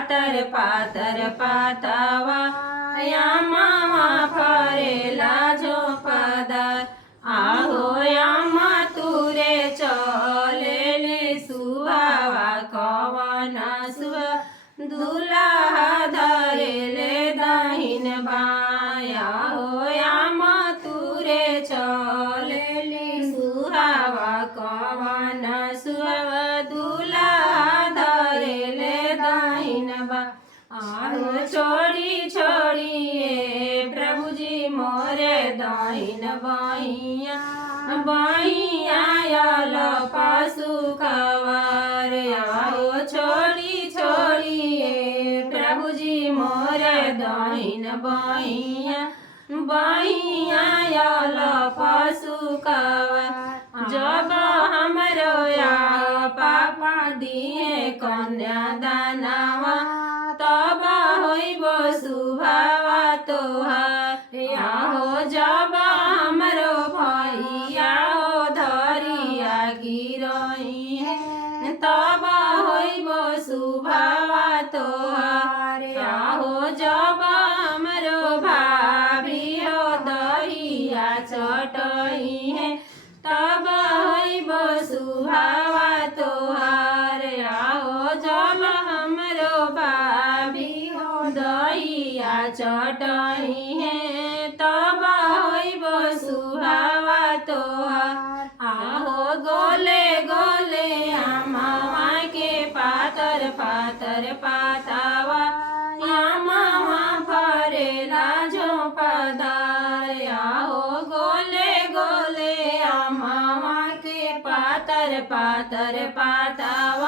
पातर पातर पातावा यामावा फरेला झोपदार आहो यामा तुरे चलेले सुहावा कवन सुह दुल्हा धरेले दाहिन बाया हो यामा तुरे चलेले सुहावा कवन सुह दुल्हा धरेले दाहिन बा आहो छोड़ी छोड़िए प्रभु जी मोरे दाहिन बाहिया बाहिया यल पशु खवर आओ छोड़ी छोड़िए प्रभु जी मोरे दाहिन बाहिया बाहिया यल पशु खवर जब हमरो या पापा दिए कन्या दानवा तब होइब सुभावा तोहार आहो जब हमरो भैया हो धरिया गिरई है तब होइब सुभावा तोहार आहो जब हमरो भाभी हो दहिया चटई है तब होइब सुभावा तोहार आहो जब हमरो भाभी हो दहिया चटई है तब होइब सुभावा तोहार आहो गोले गोले आमावा के पातर पातर पातावा आमावा फरेला झोपदार आहो गोले गोले आमावा के पातर पातर पातावा